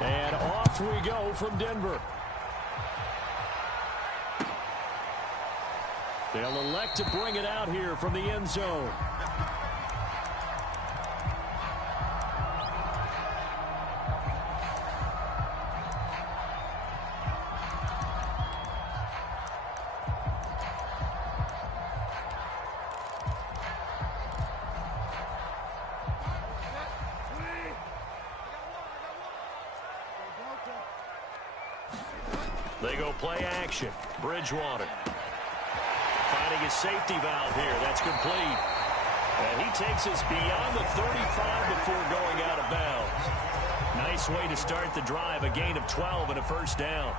And off we go from Denver. They'll elect to bring it out here from the end zone. They go play action. Bridgewater finding his safety valve here. That's complete. And he takes us beyond the 35 before going out of bounds. Nice way to start the drive. A gain of 12 and a first down.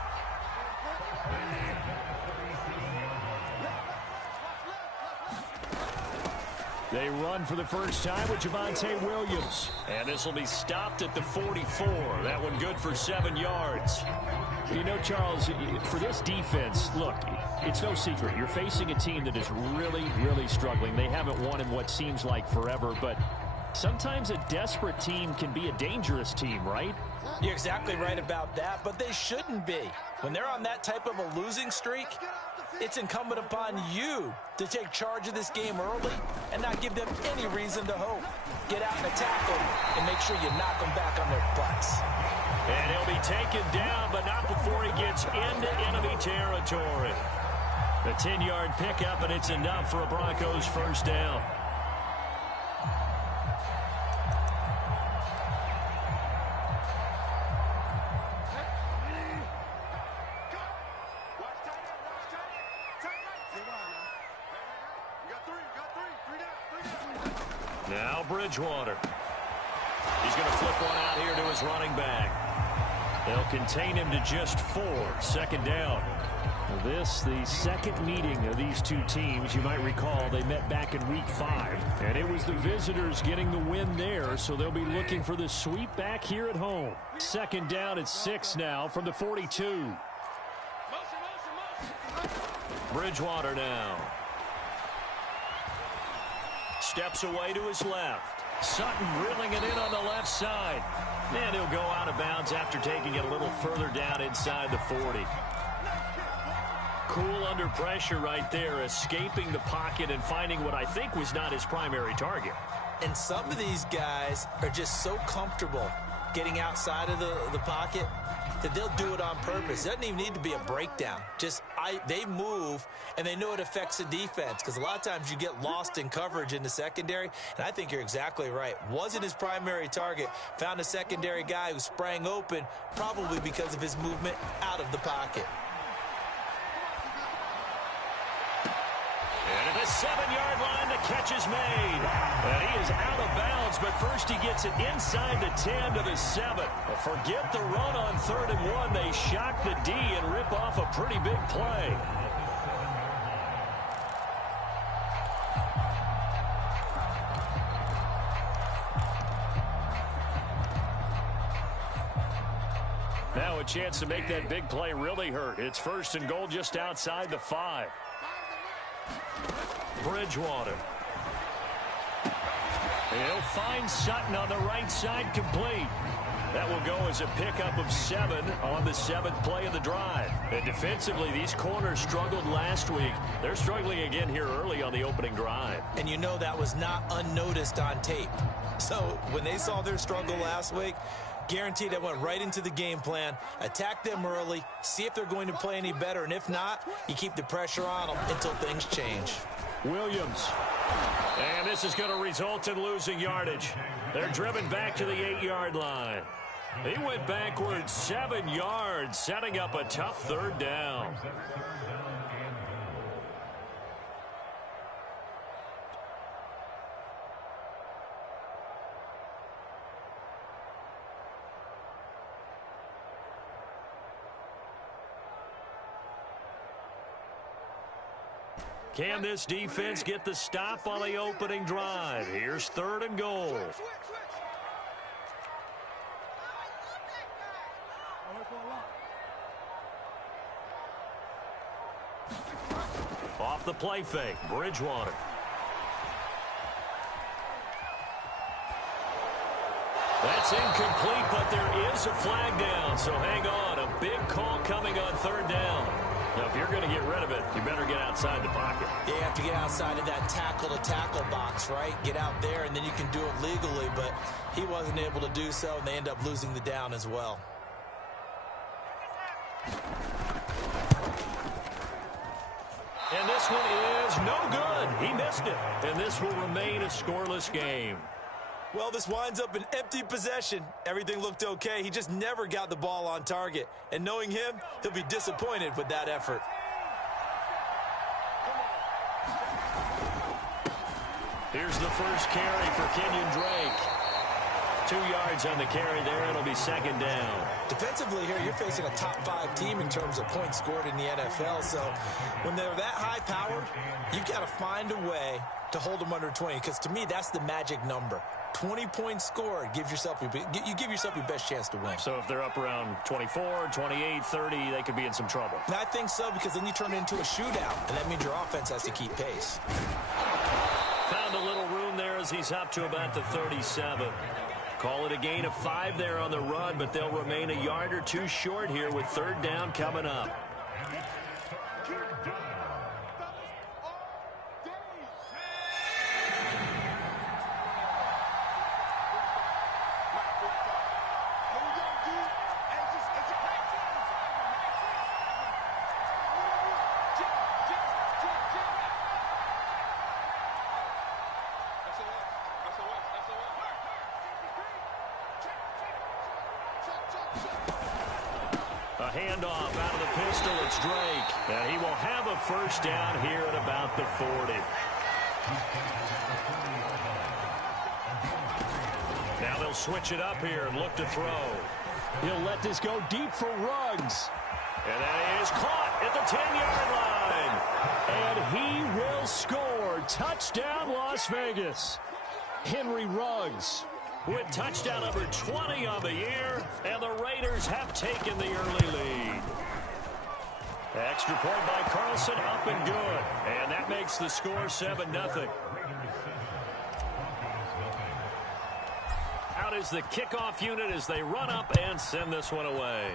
They run for the first time with Javonte Williams. And this will be stopped at the 44. That one good for 7 yards. You know, Charles, for this defense, look, it's no secret. You're facing a team that is really, really struggling. They haven't won in what seems like forever, but sometimes a desperate team can be a dangerous team, right? You're exactly right about that, but they shouldn't be. When they're on that type of a losing streak, it's incumbent upon you to take charge of this game early and not give them any reason to hope. Get out and attack them and make sure you knock them back on their butts. And he'll be taken down, but not before he gets into enemy territory. A 10-yard pickup, and it's enough for a Broncos first down. Now Bridgewater. He's going to flip one out here to his running back. They'll contain him to just 4. Second down. This, the second meeting of these two teams. You might recall they met back in week 5. And it was the visitors getting the win there, so they'll be looking for the sweep back here at home. Second down at 6 now from the 42. Bridgewater now. Steps away to his left. Sutton reeling it in on the left side. And he'll go out of bounds after taking it a little further down inside the 40. Cool under pressure right there, escaping the pocket and finding what I think was not his primary target. And some of these guys are just so comfortable getting outside of the pocket that they'll do it on purpose. It doesn't even need to be a breakdown. They move, and they know it affects the defense because a lot of times you get lost in coverage in the secondary, and I think you're exactly right. Wasn't his primary target. Found a secondary guy who sprang open, probably because of his movement out of the pocket. And at the 7-yard line, the catch is made. And he is out of bounds, but first he gets it inside the 10 to the 7. Forget the run on 3rd and 1. They shock the D and rip off a pretty big play. Now a chance to make that big play really hurt. It's 1st and goal just outside the 5. Bridgewater. He'll find Sutton on the right side, complete. That will go as a pickup of 7 on the 7th play of the drive. And defensively, these corners struggled last week. They're struggling again here early on the opening drive. And you know that was not unnoticed on tape. So when they saw their struggle last week, guaranteed that went right into the game plan. Attack them early, see if they're going to play any better, and if not, you keep the pressure on them until things change. Williams. And this is going to result in losing yardage. They're driven back to the 8-yard line. He went backwards 7 yards, setting up a tough 3rd down. Can this defense get the stop on the opening drive? Here's 3rd and goal. Off the play fake, Bridgewater. That's incomplete, but there is a flag down, so hang on. A big call coming on third down. Now, if you're going to get rid of it, you better get outside the pocket. Yeah, you have to get outside of that tackle-to-tackle box, right? Get out there, and then you can do it legally, but he wasn't able to do so, and they end up losing the down as well. And this one is no good. He missed it. And this will remain a scoreless game. Well, this winds up an empty possession. Everything looked okay. He just never got the ball on target. And knowing him, he'll be disappointed with that effort. Here's the first carry for Kenyon Drake. 2 yards on the carry there. It'll be second down. Defensively here, you're facing a top-5 team in terms of points scored in the NFL. So when they're that high-powered, you've got to find a way to hold them under 20. Because to me, that's the magic number. 20 points scored, you give yourself your best chance to win. So if they're up around 24, 28, 30, they could be in some trouble. And I think so, because then you turn it into a shootout, and that means your offense has to keep pace. Found a little room there as he's up to about the 37. Call it a gain of 5 there on the run, but they'll remain a yard or 2 short here with third down coming up. A handoff out of the pistol. It's Drake. And he will have a first down here at about the 40. Now they'll switch it up here and look to throw. He'll let this go deep for Ruggs. And that is caught at the 10-yard line. And he will score. Touchdown, Las Vegas. Henry Ruggs with touchdown number 20 on the year, and the Raiders have taken the early lead. Extra point by Carlson, up and good. And that makes the score 7-0. Out is the kickoff unit as they run up and send this one away.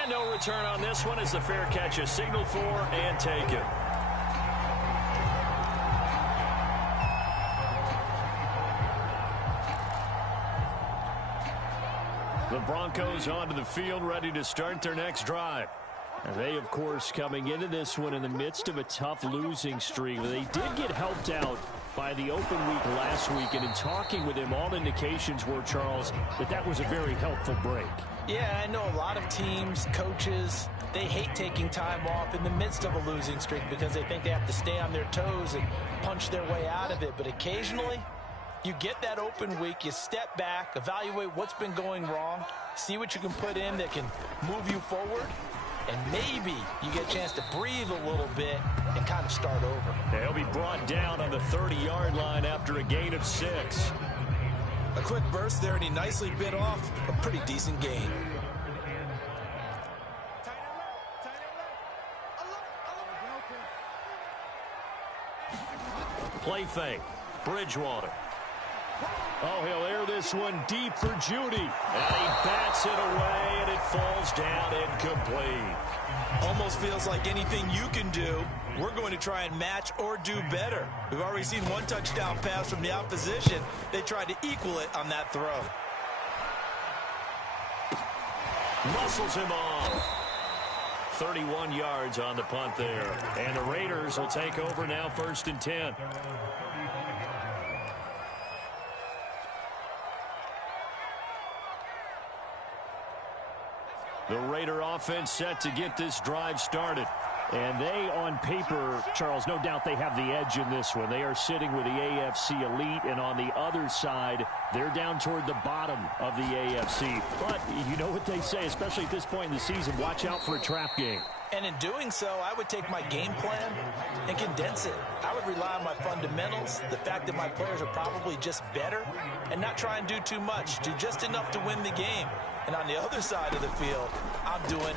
And no return on this one as the fair catch is signaled for and taken. The Broncos onto the field, ready to start their next drive. And they, of course, coming into this one in the midst of a tough losing streak. They did get helped out by the open week last week, and in talking with him, all indications were, Charles, that was a very helpful break. Yeah, I know a lot of teams, coaches, they hate taking time off in the midst of a losing streak because they think they have to stay on their toes and punch their way out of it. But occasionally, you get that open week, you step back, evaluate what's been going wrong, see what you can put in that can move you forward, and maybe you get a chance to breathe a little bit and kind of start over. They'll be brought down on the 30-yard line after a gain of 6. A quick burst there, and he nicely bit off a pretty decent gain. Play fake. Bridgewater. Oh, he'll air this one deep for Judy. And he bats it away, and it falls down incomplete. Almost feels like anything you can do, we're going to try and match or do better. We've already seen one touchdown pass from the opposition. They tried to equal it on that throw. Muscles him off. 31 yards on the punt there. And the Raiders will take over now, 1st and 10. The Raider offense set to get this drive started. And they, on paper, Charles, no doubt they have the edge in this one. They are sitting with the AFC elite, and on the other side, they're down toward the bottom of the AFC. But you know what they say, especially at this point in the season, watch out for a trap game. And in doing so, I would take my game plan and condense it. I would rely on my fundamentals, the fact that my players are probably just better, and not try and do too much, do just enough to win the game. And on the other side of the field, I'm doing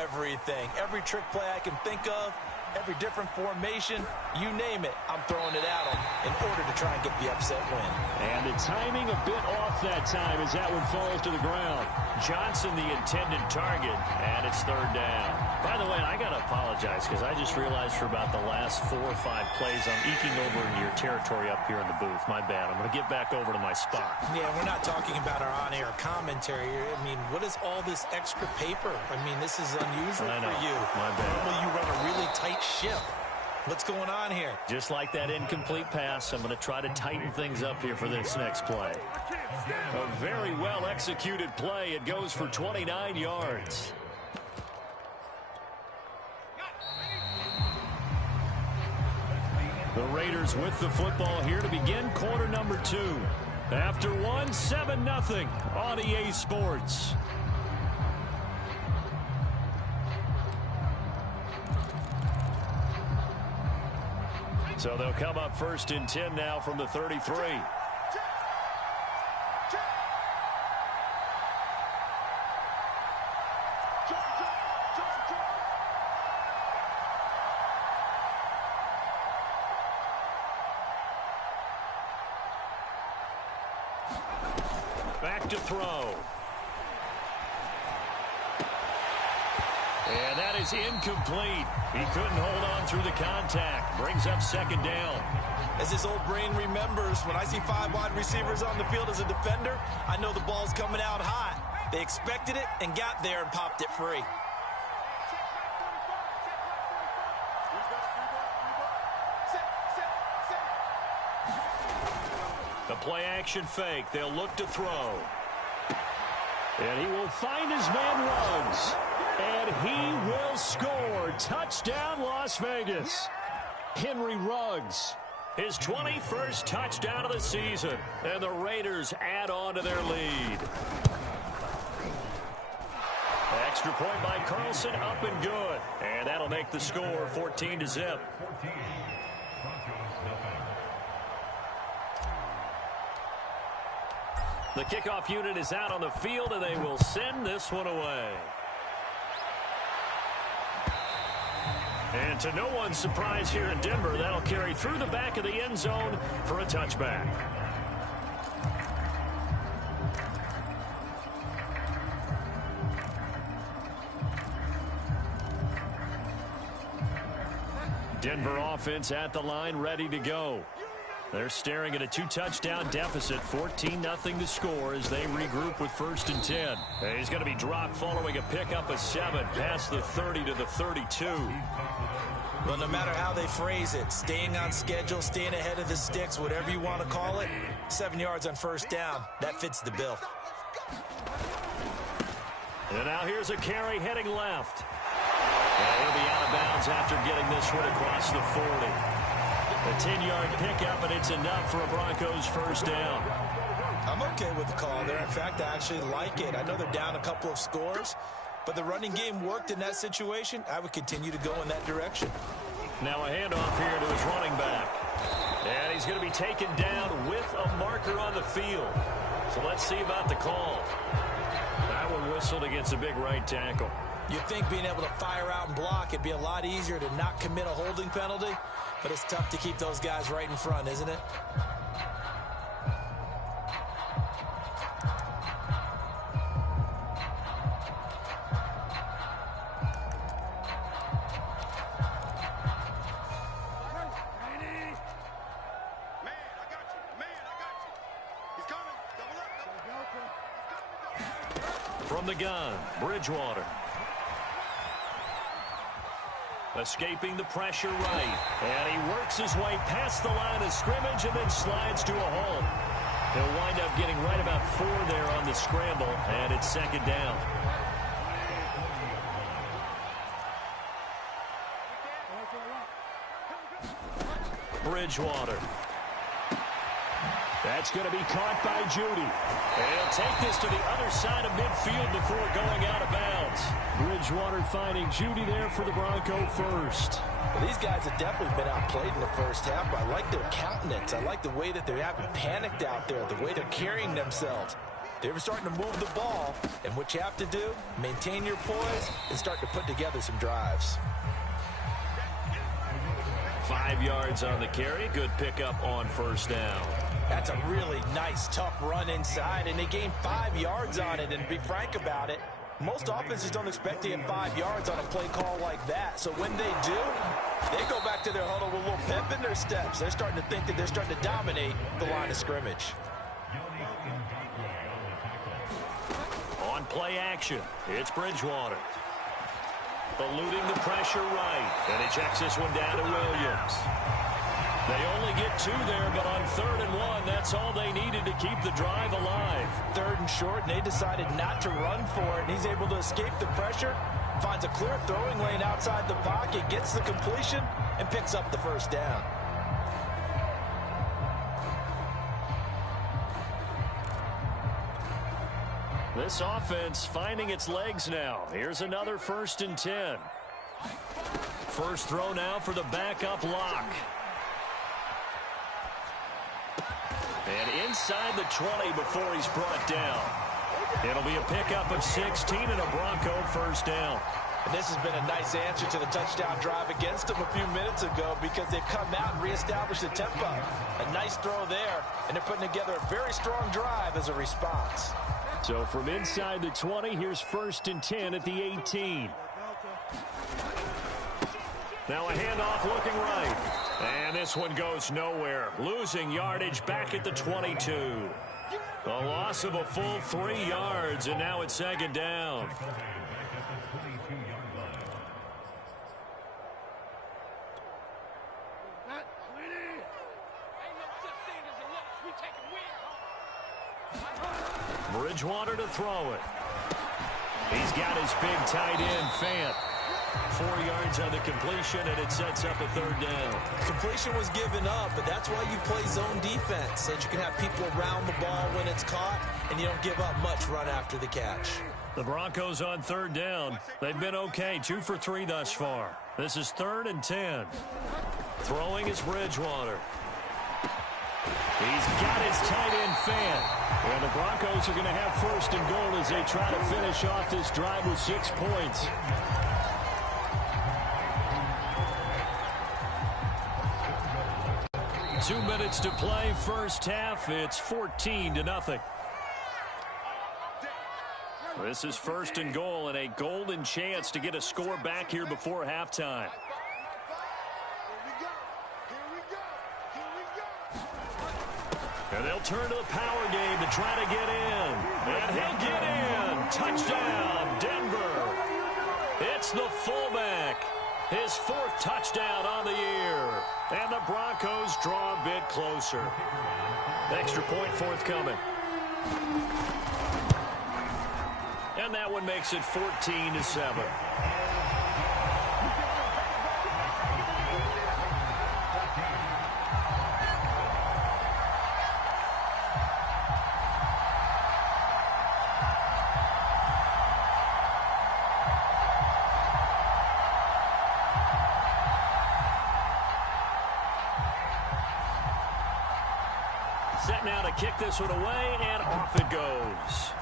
everything. Every trick play I can think of, every different formation, you name it, I'm throwing it at them in order to try and get the upset win. And the timing a bit off that time as that one falls to the ground. Johnson the intended target, and it's third down. By the way, I got to apologize because I just realized for about the last 4 or 5 plays I'm eking over into your territory up here in the booth. My bad. I'm going to get back over to my spot. Yeah, we're not talking about our on-air commentary here. I mean, what is all this extra paper? I mean, this is unusual for you. My bad. Normally you run a really tight ship. What's going on here? Just like that incomplete pass, I'm going to try to tighten things up here for this next play. A very well-executed play. It goes for 29 yards. The Raiders with the football here to begin quarter number 2. After 1, 7-0 on EA Sports. So they'll come up first and 10 now from the 33. Back to throw. And that is incomplete. He couldn't hold on through the contact. Brings up second down. As his old brain remembers, when I see 5 wide receivers on the field as a defender, I know the ball's coming out hot. They expected it and got there and popped it free. The play action fake. They'll look to throw. And he will find his man Ruggs. And he will score. Touchdown, Las Vegas. Henry Ruggs. His 21st touchdown of the season. And the Raiders add on to their lead. Extra point by Carlson, up and good. And that'll make the score 14-0. The kickoff unit is out on the field, and they will send this one away. And to no one's surprise here in Denver, that'll carry through the back of the end zone for a touchback. Denver offense at the line, ready to go. They're staring at a 2-touchdown deficit, 14-0 to score as they regroup with first and 10. He's going to be dropped following a pickup of 7 past the 30 to the 32. Well, no matter how they phrase it, staying on schedule, staying ahead of the sticks, whatever you want to call it, 7 yards on first down, that fits the bill. And now here's a carry heading left. And he'll be out of bounds after getting this one across the 40. A 10-yard pickup, and it's enough for a Broncos first down. I'm okay with the call there. In fact, I actually like it. I know they're down a couple of scores, but the running game worked in that situation. I would continue to go in that direction. Now a handoff here to his running back. And he's going to be taken down with a marker on the field. So let's see about the call. That one whistled against a big right tackle. You'd think being able to fire out and block, it'd be a lot easier to not commit a holding penalty. But it's tough to keep those guys right in front, isn't it? From the gun, Bridgewater. Escaping the pressure right. And he works his way past the line of scrimmage and then slides to a halt. He'll wind up getting right about 4 there on the scramble, and it's second down. Bridgewater. That's going to be caught by Judy. And he'll take this to the other side of midfield before going out of bounds. Bridgewater finding Judy there for the Bronco first. Well, these guys have definitely been outplayed in the first half. I like their countenance. I like the way that they haven't panicked out there, the way they're carrying themselves. They're starting to move the ball, and what you have to do, maintain your poise and start to put together some drives. 5 yards on the carry. Good pickup on first down. That's a really nice, tough run inside, and they gained 5 yards on it. And to be frank about it, most offenses don't expect to get 5 yards on a play call like that. So when they do, they go back to their huddle with a little pep in their steps. They're starting to think that they're starting to dominate the line of scrimmage. On play action, it's Bridgewater. Eluding the pressure right. And he checks this one down to Williams. They only get 2 there, but on 3rd and 1, that's all they needed to keep the drive alive. 3rd and short, and they decided not to run for it. And he's able to escape the pressure, finds a clear throwing lane outside the pocket, gets the completion, and picks up the first down. This offense finding its legs now. Here's another 1st and 10. First throw now for the backup lock. And inside the 20 before he's brought down. It'll be a pickup of 16 and a Bronco first down. And this has been a nice answer to the touchdown drive against them a few minutes ago because they've come out and reestablished the tempo. A nice throw there, and they're putting together a very strong drive as a response. So from inside the 20, here's 1st and 10 at the 18. Now a handoff looking right. And this one goes nowhere. Losing yardage back at the 22. A loss of a full 3 yards, and now it's 2nd down. Bridgewater to throw it. He's got his big tight end, Fant. 4 yards on the completion, and it sets up a 3rd down. Completion was given up, but that's why you play zone defense, so that you can have people around the ball when it's caught, and you don't give up much run after the catch. The Broncos on 3rd down. They've been okay, 2 for 3 thus far. This is 3rd and 10. Throwing is Bridgewater. He's got his tight end, Fant. And the Broncos are going to have 1st and goal as they try to finish off this drive with 6 points. Two minutes to play, first half. It's 14-0. This is 1st and goal and a golden chance to get a score back here before halftime. And they'll turn to the power game to try to get in. And he'll get in. Touchdown, Denver. It's the fullback. His 4th touchdown on the year. And the Broncos draw a bit closer. Extra point forthcoming. And that one makes it 14-7. Set now to kick this one away, and off it goes.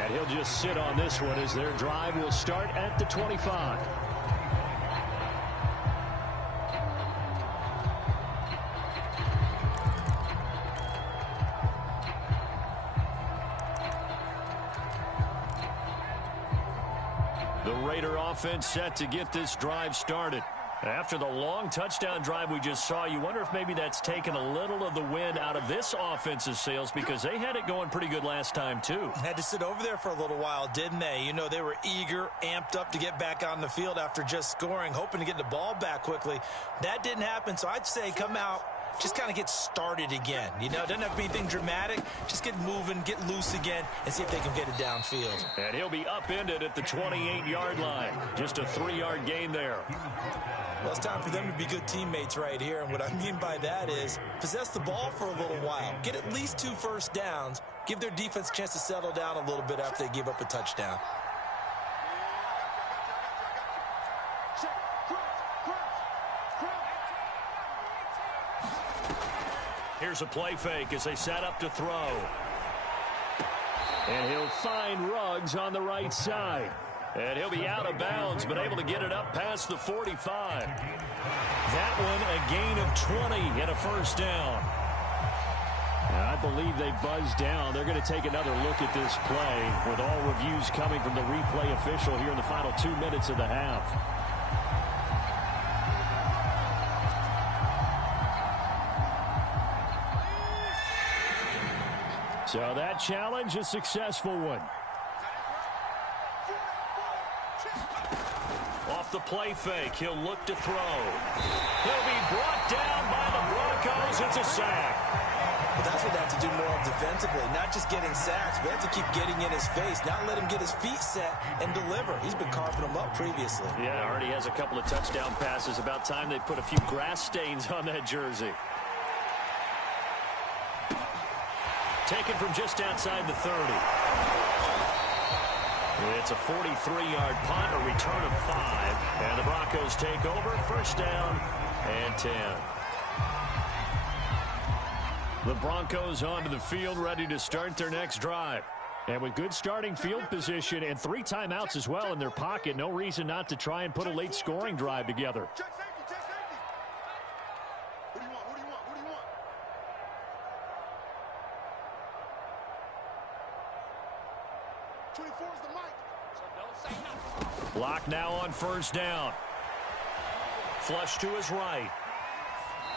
And he'll just sit on this one as their drive will start at the 25. The Raider offense set to get this drive started. After the long touchdown drive we just saw, you wonder if maybe that's taken a little of the wind out of this offense's sails because they had it going pretty good last time, too. Had to sit over there for a little while, didn't they? You know, they were eager, amped up to get back on the field after just scoring, hoping to get the ball back quickly. That didn't happen, so I'd say come out, just kind of get started again. You know, it doesn't have to be anything dramatic. Just get moving, get loose again, and see if they can get it downfield. And he'll be upended at the 28-yard line. Just a 3-yard gain there. Well, it's time for them to be good teammates right here. And what I mean by that is possess the ball for a little while. Get at least 2 first downs. Give their defense a chance to settle down a little bit after they give up a touchdown. Here's a play fake as they set up to throw. And he'll find Ruggs on the right side. And he'll be out of bounds, but able to get it up past the 45. That one a gain of 20 and a first down. I believe they buzzed down. They're going to take another look at this play with all reviews coming from the replay official here in the final 2 minutes of the half. So that challenge, a successful one. Off the play fake, he'll look to throw. He'll be brought down by the Broncos. It's a sack. Well, that's what they have to do more of defensively, not just getting sacks, but they have to keep getting in his face, not let him get his feet set and deliver. He's been carving them up previously. Yeah, already has a couple of touchdown passes. About time they put a few grass stains on that jersey. Taken from just outside the 30. It's a 43-yard punt, a return of 5. And the Broncos take over, first down and 10. The Broncos onto the field, ready to start their next drive. And with good starting field position and 3 timeouts as well in their pocket, no reason not to try and put a late scoring drive together. Block now on first down. Flush to his right.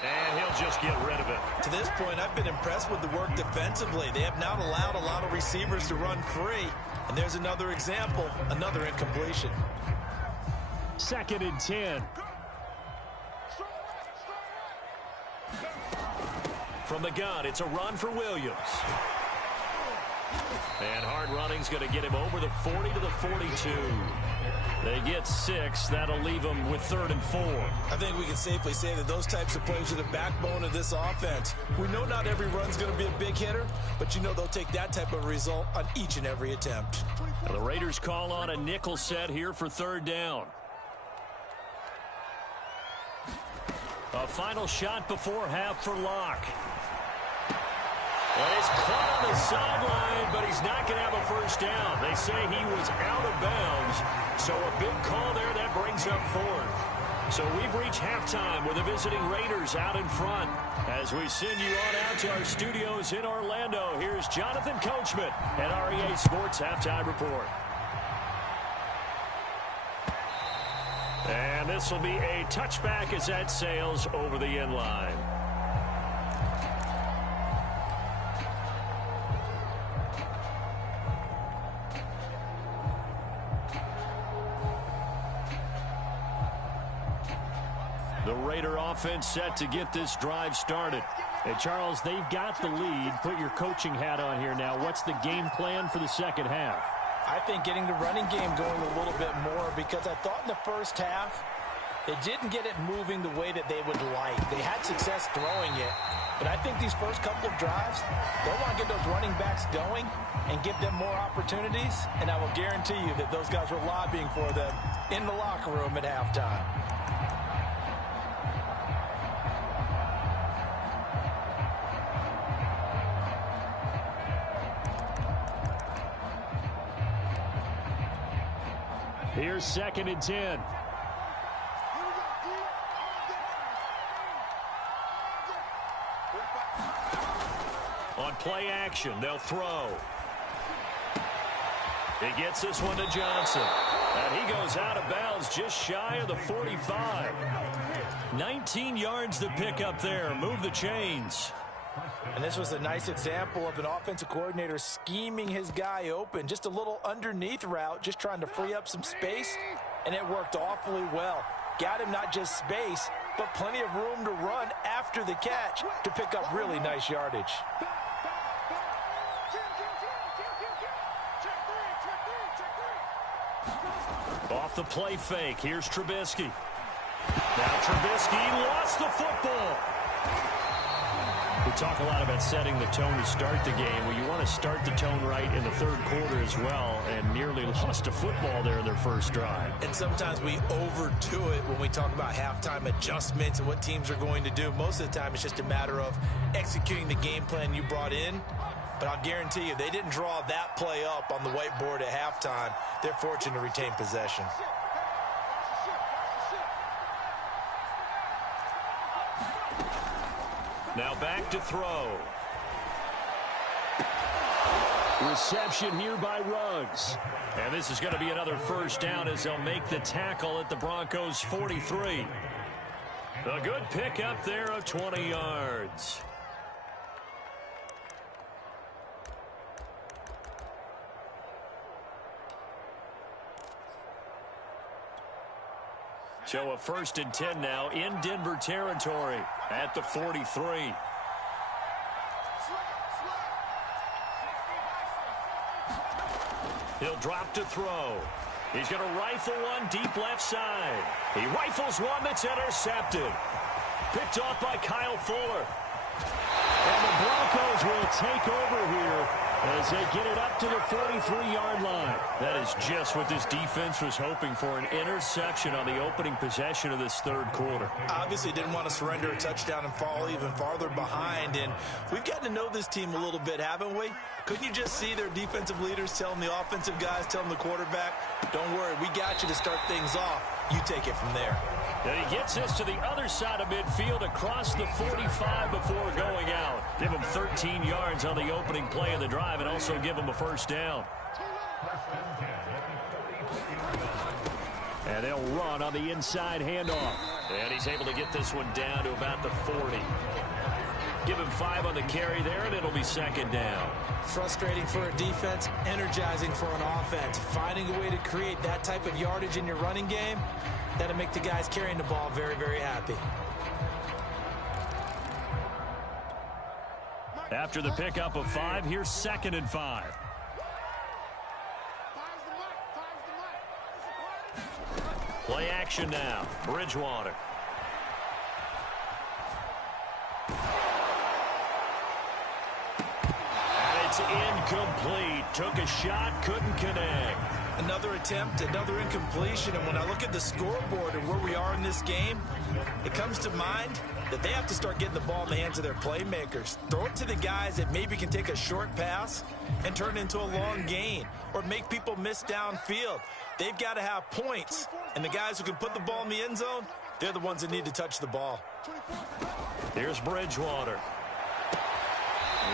And he'll just get rid of it. To this point, I've been impressed with the work defensively. They have not allowed a lot of receivers to run free. And there's another example, another incompletion. 2nd and 10. From the gun, it's a run for Williams. And hard running's going to get him over the 40 to the 42. They get 6. That'll leave them with 3rd and 4. I think we can safely say that those types of plays are the backbone of this offense. We know not every run's going to be a big hitter, but you know they'll take that type of result on each and every attempt. Now the Raiders call on a nickel set here for 3rd down. A final shot before half for Locke. Well, he's caught on the sideline, but he's not going to have a first down. They say he was out of bounds, so a big call there that brings up 4th. So we've reached halftime with the visiting Raiders out in front. As we send you on out to our studios in Orlando, here's Jonathan Coachman at REA Sports Halftime Report. And this will be a touchback as that sails over the end line. The Raider offense set to get this drive started. Hey, Charles, they've got the lead. Put your coaching hat on here now. What's the game plan for the second half? I think getting the running game going a little bit more, because I thought in the first half they didn't get it moving the way that they would like. They had success throwing it, but I think these first couple of drives, they'll want to get those running backs going and give them more opportunities, and I will guarantee you that those guys were lobbying for them in the locker room at halftime. Here's 2nd and 10. On play action, they'll throw. He gets this one to Johnson. And he goes out of bounds just shy of the 45. 19 yards to pick up there. Move the chains. And this was a nice example of an offensive coordinator scheming his guy open. Just a little underneath route, just trying to free up some space, and it worked awfully well. Got him not just space, but plenty of room to run after the catch to pick up really nice yardage. Off the play fake, here's Trubisky. Now Trubisky lost the football. We talk a lot about setting the tone to start the game. Well, you want to start the tone right in the 3rd quarter as well, and nearly lost a football there in their first drive. And sometimes we overdo it when we talk about halftime adjustments and what teams are going to do. Most of the time, it's just a matter of executing the game plan you brought in But I'll guarantee you, they didn't draw that play up on the whiteboard at halftime. They're fortunate to retain possession. Now back to throw. Reception here by Ruggs. And this is going to be another first down as they'll make the tackle at the Broncos 43. A good pickup there of 20 yards. So a 1st and 10 now in Denver territory at the 43. He'll drop to throw. He's going to rifle one deep left side. He rifles one that's intercepted. Picked off by Kyle Fuller. And the Broncos will take over here as they get it up to the 43-yard line. That is just what this defense was hoping for, an interception on the opening possession of this third quarter. Obviously didn't want to surrender a touchdown and fall even farther behind. And we've gotten to know this team a little bit, haven't we? Couldn't you just see their defensive leaders telling the offensive guys, telling the quarterback, don't worry, we got you to start things off. You take it from there. And he gets this to the other side of midfield across the 45 before going out. Give him 13 yards on the opening play of the drive and also give him a first down. And they'll run on the inside handoff. And he's able to get this one down to about the 40. Give him 5 on the carry there, and it'll be 2nd down. Frustrating for a defense, energizing for an offense. Finding a way to create that type of yardage in your running game, that'll make the guys carrying the ball very, very happy. After the pickup of 5, here's 2nd and 5. Play action now. Bridgewater. And it's incomplete. Took a shot, couldn't connect. Another attempt, another incompletion, and when I look at the scoreboard and where we are in this game, it comes to mind that they have to start getting the ball in the hands of their playmakers. Throw it to the guys that maybe can take a short pass and turn it into a long gain or make people miss downfield. They've got to have points, and the guys who can put the ball in the end zone, they're the ones that need to touch the ball. Here's Bridgewater.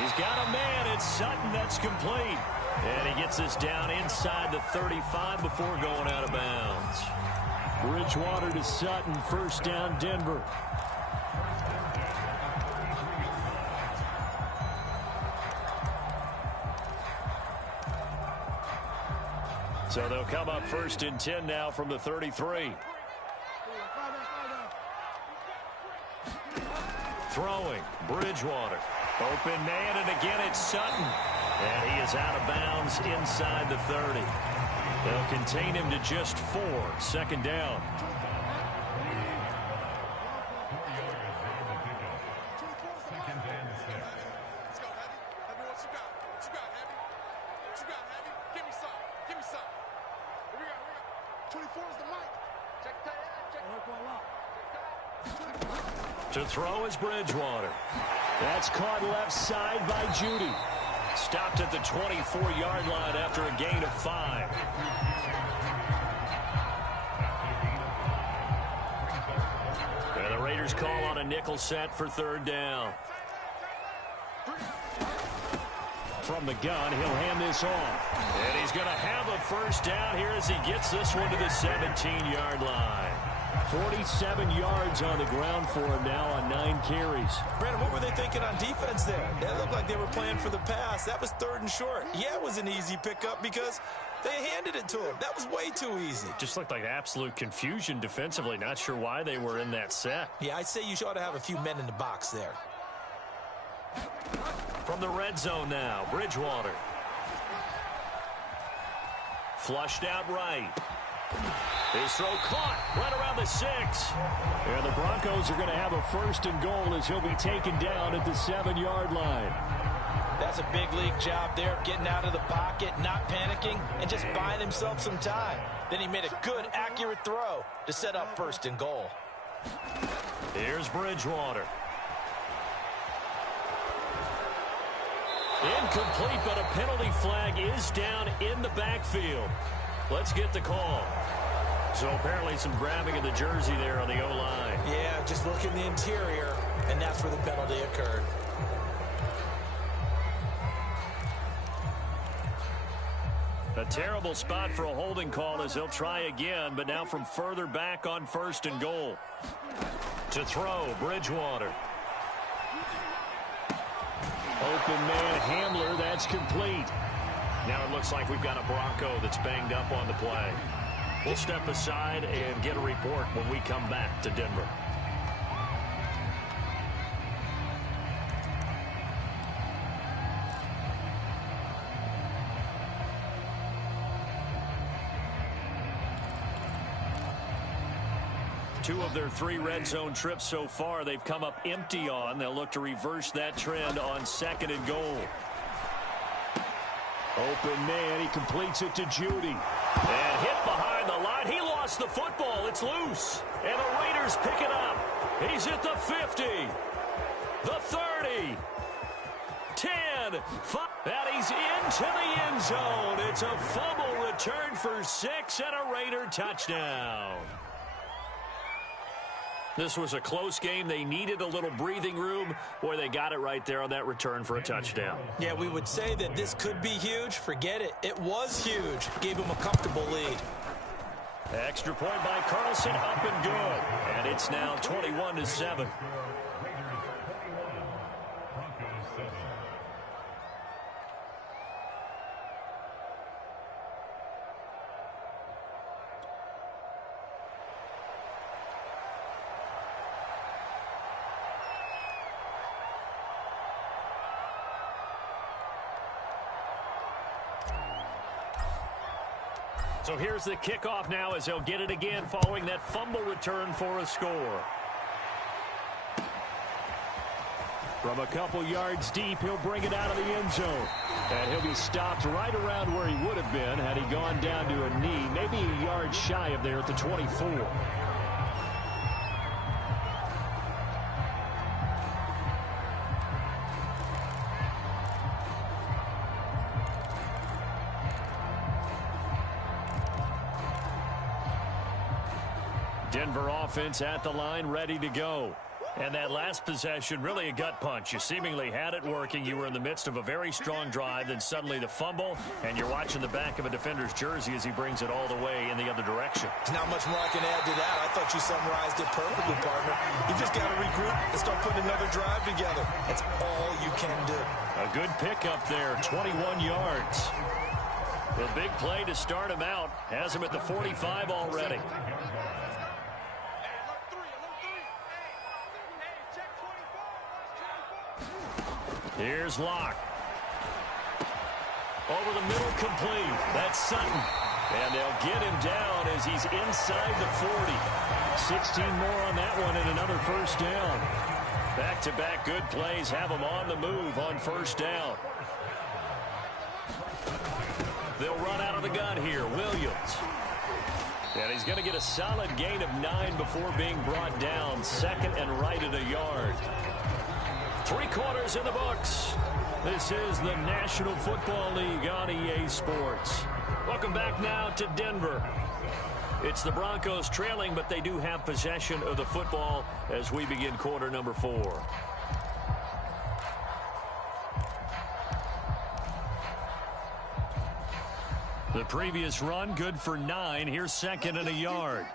He's got a man. It's Sutton. That's complete. And he gets this down inside the 35 before going out of bounds. Bridgewater to Sutton. First down, Denver. So they'll come up 1st and 10 now from the 33. Throwing. Bridgewater. Open man, and again it's Sutton. And he is out of bounds inside the 30. They'll contain him to just 4. 2nd down. To throw is Bridgewater. That's caught left side by Judy. Stopped at the 24-yard line after a gain of 5. And the Raiders call on a nickel set for 3rd down. From the gun, he'll hand this off. And he's going to have a first down here as he gets this one to the 17-yard line. 47 yards on the ground for him now on 9 carries. Brandon, what were they thinking on defense there? That looked like they were playing for the pass. That was 3rd and short. Yeah, it was an easy pickup because they handed it to him. That was way too easy. Just looked like absolute confusion defensively. Not sure why they were in that set. Yeah, I'd say you ought to have a few men in the box there. From the red zone now, Bridgewater. Flushed out right. His throw caught right around the 6. And the Broncos are going to have a 1st and goal as he'll be taken down at the 7-yard line. That's a big league job there of getting out of the pocket, not panicking, and just buying himself some time. Then he made a good, accurate throw to set up 1st and goal. Here's Bridgewater. Incomplete, but a penalty flag is down in the backfield. Let's get the call. So apparently some grabbing of the jersey there on the O-line. Yeah, just look in the interior, and that's where the penalty occurred. A terrible spot for a holding call as they'll try again, but now from further back on 1st and goal. To throw, Bridgewater. Open man, Hamler, that's complete. Now it looks like we've got a Bronco that's banged up on the play. We'll step aside and get a report when we come back to Denver. Two of their 3 red zone trips so far, they've come up empty on. They'll look to reverse that trend on 2nd and goal. Open man, he completes it to Judy. And hit behind the line. He lost the football. It's loose. And the Raiders pick it up. He's at the 50. The 30. 10. 5. And he's into the end zone. It's a fumble return for 6 and a Raider touchdown. This was a close game. They needed a little breathing room. Boy, they got it right there on that return for a touchdown. Yeah, we would say that this could be huge. Forget it. It was huge. Gave them a comfortable lead. Extra point by Carlson, up and good. And it's now 21-7. So here's the kickoff now as they'll get it again following that fumble return for a score. From a couple yards deep, he'll bring it out of the end zone. And he'll be stopped right around where he would have been had he gone down to a knee, maybe a yard shy of there at the 24. Denver offense at the line, ready to go. And that last possession, really a gut punch. You seemingly had it working. You were in the midst of a very strong drive, then suddenly the fumble, and you're watching the back of a defender's jersey as he brings it all the way in the other direction. There's not much more I can add to that. I thought you summarized it perfectly, partner. You just got to regroup and start putting another drive together. That's all you can do. A good pickup there, 21 yards. The big play to start him out has him at the 45 already. Here's Locke. Over the middle, complete. That's Sutton. And they'll get him down as he's inside the 40. 16 more on that one and another first down. Back-to-back good plays have him on the move on first down. They'll run out of the gun here. Williams. And he's going to get a solid gain of 9 before being brought down. Second and right at a yard. 3 quarters in the books. This is the National Football League on EA Sports. Welcome back now to Denver. It's the Broncos trailing, but they do have possession of the football as we begin quarter number 4. The previous run, good for 9. Here's second and a yard.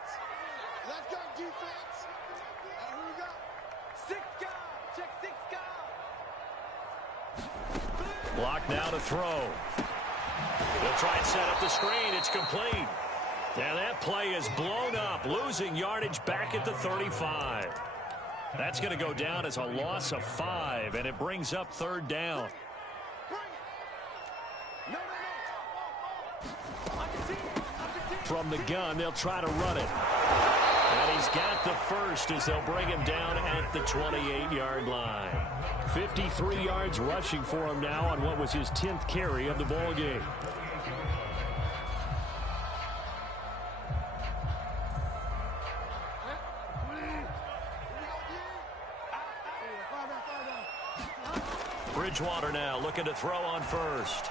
Let's go, defense. Here we go. 6 guys. Check 6 guys. Block now to throw. They'll try and set up the screen. It's complete. And that play is blown up, losing yardage back at the 35. That's going to go down as a loss of 5, and it brings up third down. From the gun, they'll try to run it. And he's got the first as they'll bring him down at the 28-yard line. 53 yards rushing for him now on what was his 10th carry of the ball game. Bridgewater now looking to throw on first.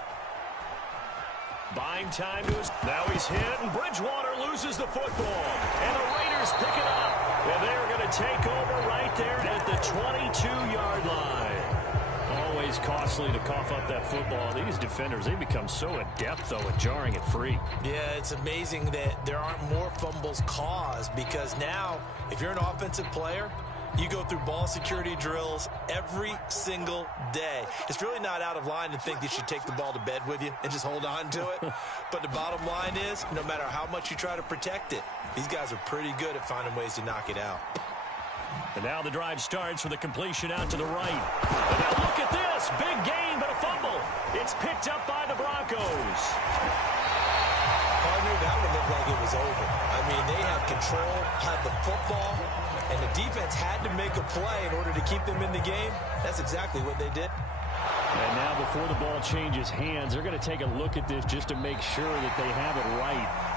Buying time to his... Now he's hit, and Bridgewater loses the football. And the Raiders pick it up. And they're going to take over right there at the 22-yard line. Always costly to cough up that football. These defenders, they become so adept, though, at jarring it free. Yeah, it's amazing that there aren't more fumbles caused, because now, if you're an offensive player, you go through ball security drills every single day. It's really not out of line to think you should take the ball to bed with you and just hold on to it. But the bottom line is, no matter how much you try to protect it, these guys are pretty good at finding ways to knock it out. And now the drive starts with a completion out to the right. And now look at this. Big gain, but a fumble. It's picked up by the Broncos. Partner, that would look like it was over. I mean, they had control, had the football, and the defense had to make a play in order to keep them in the game. That's exactly what they did. And now before the ball changes hands, they're going to take a look at this just to make sure that they have it right.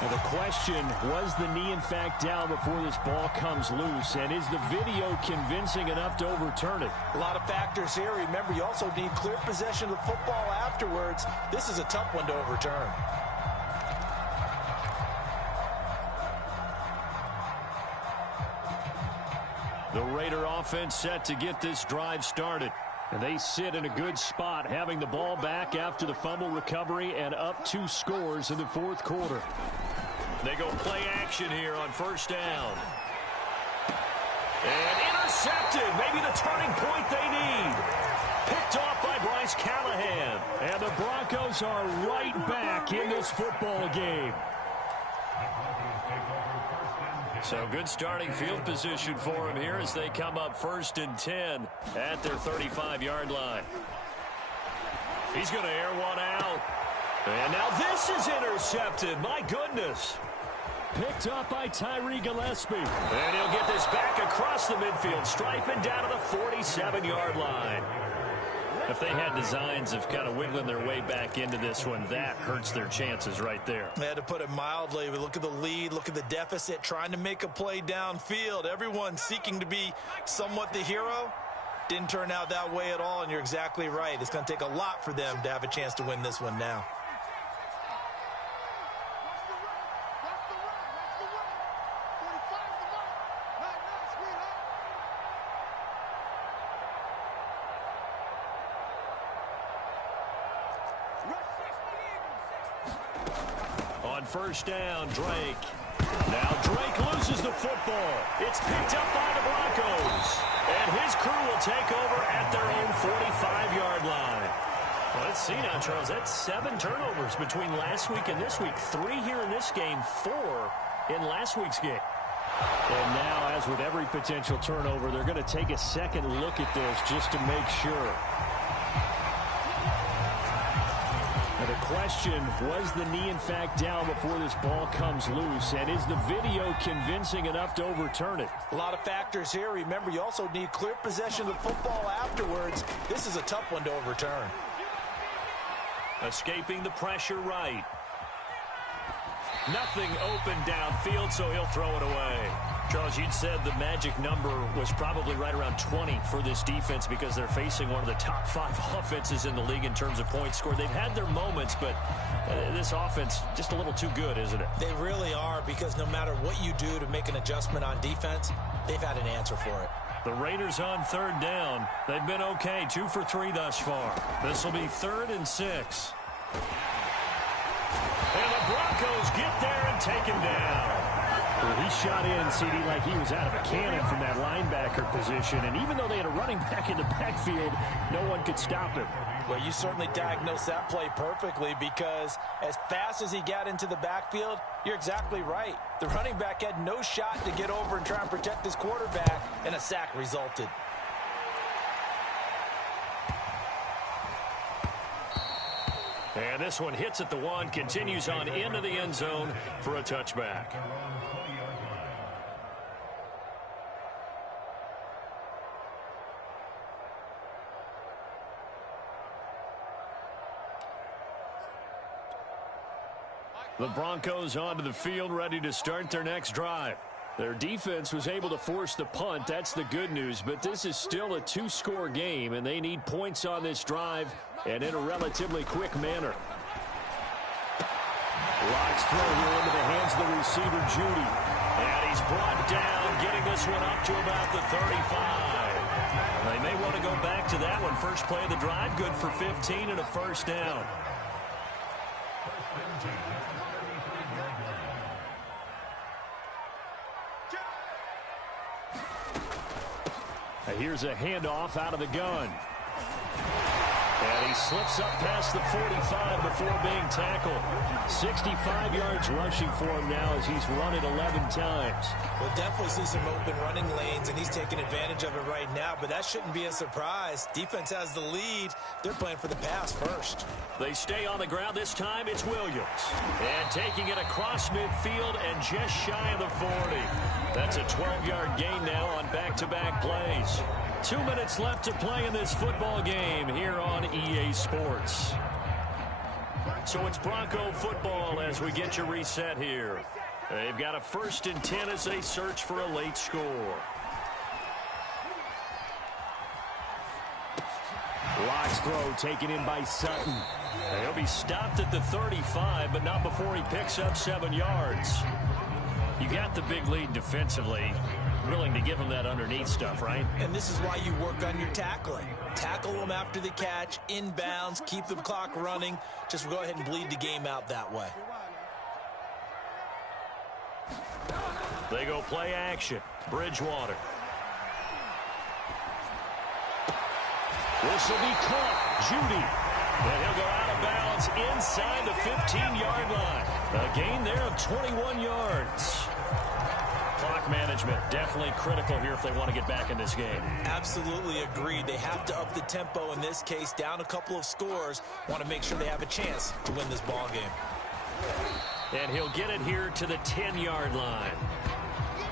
Now the question, was the knee in fact down before this ball comes loose? And is the video convincing enough to overturn it? A lot of factors here. Remember, you also need clear possession of the football afterwards. This is a tough one to overturn. The Raider offense set to get this drive started. And they sit in a good spot, having the ball back after the fumble recovery and up 2 scores in the fourth quarter. They go play action here on first down. And intercepted. Maybe the turning point they need. Picked off by Bryce Callahan. And the Broncos are right back in this football game. So good starting field position for him here as they come up 1st and 10 at their 35-yard line. He's going to air one out. And now this is intercepted. My goodness. Picked up by Tyree Gillespie. And he'll get this back across the midfield stripe and down to the 47-yard line. If they had designs of kind of wiggling their way back into this one, that hurts their chances right there. They had to put it mildly. We look at the lead, look at the deficit, trying to make a play downfield. Everyone seeking to be somewhat the hero. Didn't turn out that way at all, and you're exactly right. It's going to take a lot for them to have a chance to win this one now. First down, Drake. Now Drake loses the football. It's picked up by the Broncos. And his crew will take over at their own 45-yard line. Well, let's see now, Charles. That's 7 turnovers between last week and this week. 3 here in this game, 4 in last week's game. And now, as with every potential turnover, they're going to take a second look at this just to make sure. The question, was the knee in fact down before this ball comes loose? And is the video convincing enough to overturn it? A lot of factors here. Remember, you also need clear possession of the football afterwards. This is a tough one to overturn. Escaping the pressure right. Nothing open downfield, so he'll throw it away. Charles, you'd said the magic number was probably right around 20 for this defense because they're facing one of the top 5 offenses in the league in terms of points scored. They've had their moments, but this offense just a little too good, isn't it? They really are, because no matter what you do to make an adjustment on defense, they've had an answer for it. The Raiders on 3rd down. They've been okay, 2 for 3 thus far. This will be 3rd and 6. And the Broncos get there and take him down. Well, he shot in, CD, like he was out of a cannon from that linebacker position. And even though they had a running back in the backfield, no one could stop him. Well, you certainly diagnosed that play perfectly, because as fast as he got into the backfield, you're exactly right. The running back had no shot to get over and try and protect his quarterback, and a sack resulted. And this one hits at the 1, continues on into the end zone for a touchback. The Broncos onto the field, ready to start their next drive. Their defense was able to force the punt. That's the good news. But this is still a two-score game, and they need points on this drive and in a relatively quick manner. Locks throw here into the hands of the receiver, Judy. And he's brought down, getting this one up to about the 35. They may want to go back to that one. First play of the drive, good for 15 and a first down. Here's a handoff out of the gun. And he slips up past the 45 before being tackled. 65 yards rushing for him now as he's run it 11 times. We'll definitely see some open running lanes, and he's taking advantage of it right now, but that shouldn't be a surprise. Defense has the lead. They're playing for the pass first. They stay on the ground. This time it's Williams. And taking it across midfield and just shy of the 40. That's a 12-yard gain now on back-to-back plays. 2 minutes left to play in this football game here on EA Sports. So it's Bronco football as we get you reset here. They've got a 1st and 10 as they search for a late score. Locks throw taken in by Sutton. He'll be stopped at the 35, but not before he picks up 7 yards. You got the big lead defensively. Willing to give him that underneath stuff, right? And this is why you work on your tackling. Tackle them after the catch, inbounds, keep the clock running. Just go ahead and bleed the game out that way. They go play action. Bridgewater. This will be caught. Judy. And he'll go out of bounds inside the 15-yard line. A gain there of 21 yards. Clock management definitely critical here if they want to get back in this game. Absolutely agreed. They have to up the tempo in this case, down a couple of scores. Want to make sure they have a chance to win this ball game. And he'll get it here to the 10-yard line.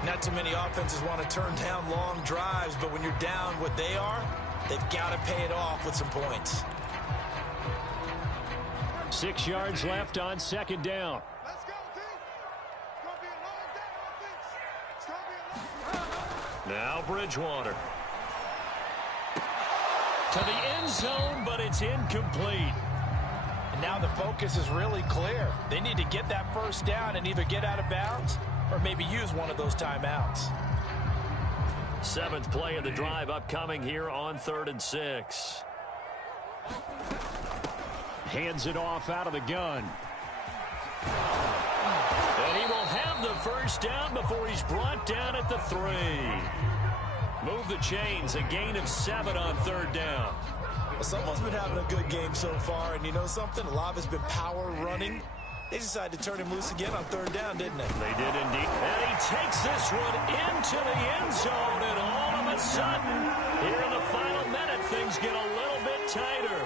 Not too many offenses want to turn down long drives, but when you're down what they are, they've got to pay it off with some points. 6 yards left on 2nd down. Let's go, team. It's going to be a long day, offense. It's going to be a long day. Now Bridgewater. To the end zone, but it's incomplete. And now the focus is really clear. They need to get that first down and either get out of bounds or maybe use one of those timeouts. 7th play of the drive upcoming here on 3rd and 6. Hands it off out of the gun. And he will have the first down before he's brought down at the 3. Move the chains, a gain of 7 on 3rd down. Well, someone's been having a good game so far, and you know something? A lot of it's been power running. They decided to turn him loose again on 3rd down, didn't they? They did indeed. And he takes this one into the end zone, and all of a sudden, here in the final minute, things get a little bit tighter.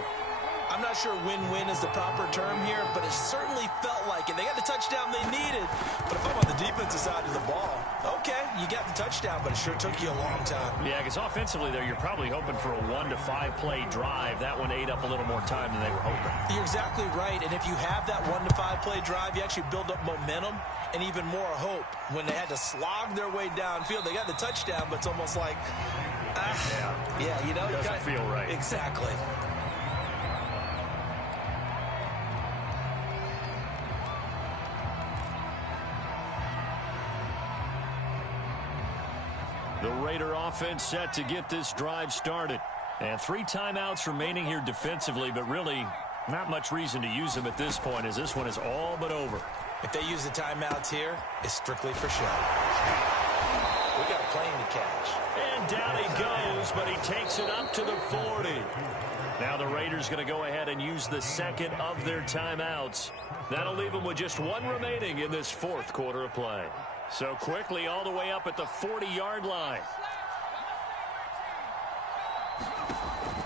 I'm not sure win-win is the proper term here, but it certainly felt like it. They got the touchdown they needed, but if I'm on the defensive side of the ball, okay, you got the touchdown, but it sure took you a long time. Yeah, because offensively there, you're probably hoping for a 1 to 5 play drive. That one ate up a little more time than they were hoping. You're exactly right, and if you have that 1 to 5 play drive, you actually build up momentum and even more hope. When they had to slog their way downfield, they got the touchdown, but it's almost like, yeah, you know, it doesn't feel right. Exactly. The Raider offense set to get this drive started. And 3 timeouts remaining here defensively, but really not much reason to use them at this point as this one is all but over. If they use the timeouts here, it's strictly for show. We got a plane to catch. And down he goes, but he takes it up to the 40. Now the Raiders going to go ahead and use the 2nd of their timeouts. That'll leave them with just 1 remaining in this 4th quarter of play. So quickly all the way up at the 40-yard line.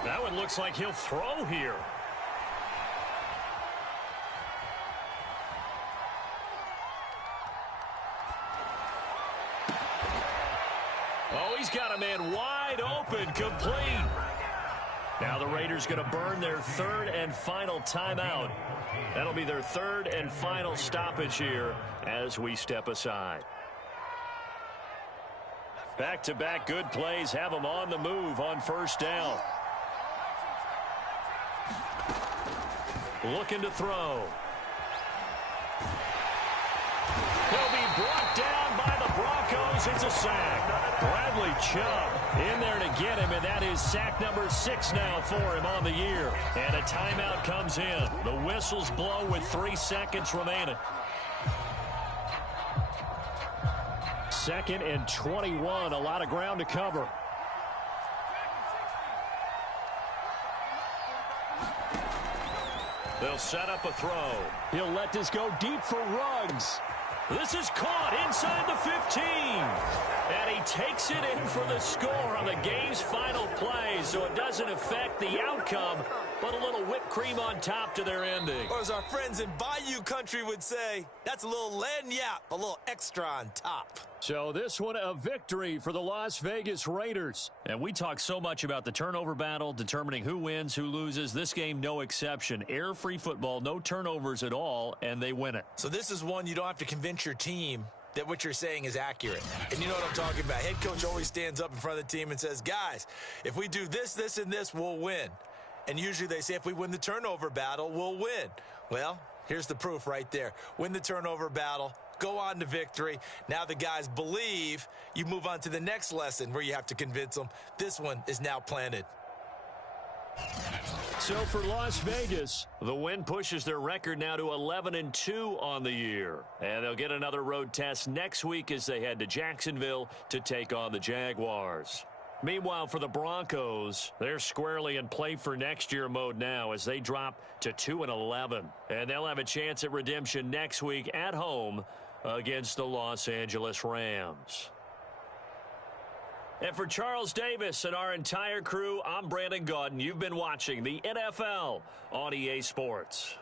That one looks like he'll throw here. Oh, he's got a man wide open, complete. Now the Raiders going to burn their 3rd and final timeout. That'll be their 3rd and final stoppage here as we step aside. Back-to-back good plays have them on the move on first down. Looking to throw. He'll be brought down by the Broncos. It's a sack. Bradley Chubb in there to get him, and that is sack number 6 now for him on the year. And a timeout comes in. The whistles blow with 3 seconds remaining. 2nd and 21. A lot of ground to cover. They'll set up a throw. He'll let this go deep for Ruggs. This is caught inside the 15. And he takes it in for the score on the game's final play, so it doesn't affect the outcome, but a little whipped cream on top to their ending. Or as our friends in Bayou Country would say, that's a little lagniappe, a little extra on top. So this one a victory for the Las Vegas Raiders. And we talk so much about the turnover battle, determining who wins, who loses. This game, no exception. Air-free football, no turnovers at all, and they win it. So this is one you don't have to convince your team that what you're saying is accurate. And you know what I'm talking about. Head coach always stands up in front of the team and says, guys, if we do this, this, and this, we'll win. And usually they say if we win the turnover battle, we'll win. Well, here's the proof right there. Win the turnover battle. Go on to victory. Now the guys believe. You move on to the next lesson where you have to convince them. This one is now planted. So for Las Vegas, the win pushes their record now to 11-2 on the year. And they'll get another road test next week as they head to Jacksonville to take on the Jaguars. Meanwhile, for the Broncos, they're squarely in play for next year mode now as they drop to 2-11. And they'll have a chance at redemption next week at home against the Los Angeles Rams. And for Charles Davis and our entire crew, I'm Brandon Gaudin. You've been watching the NFL on EA Sports.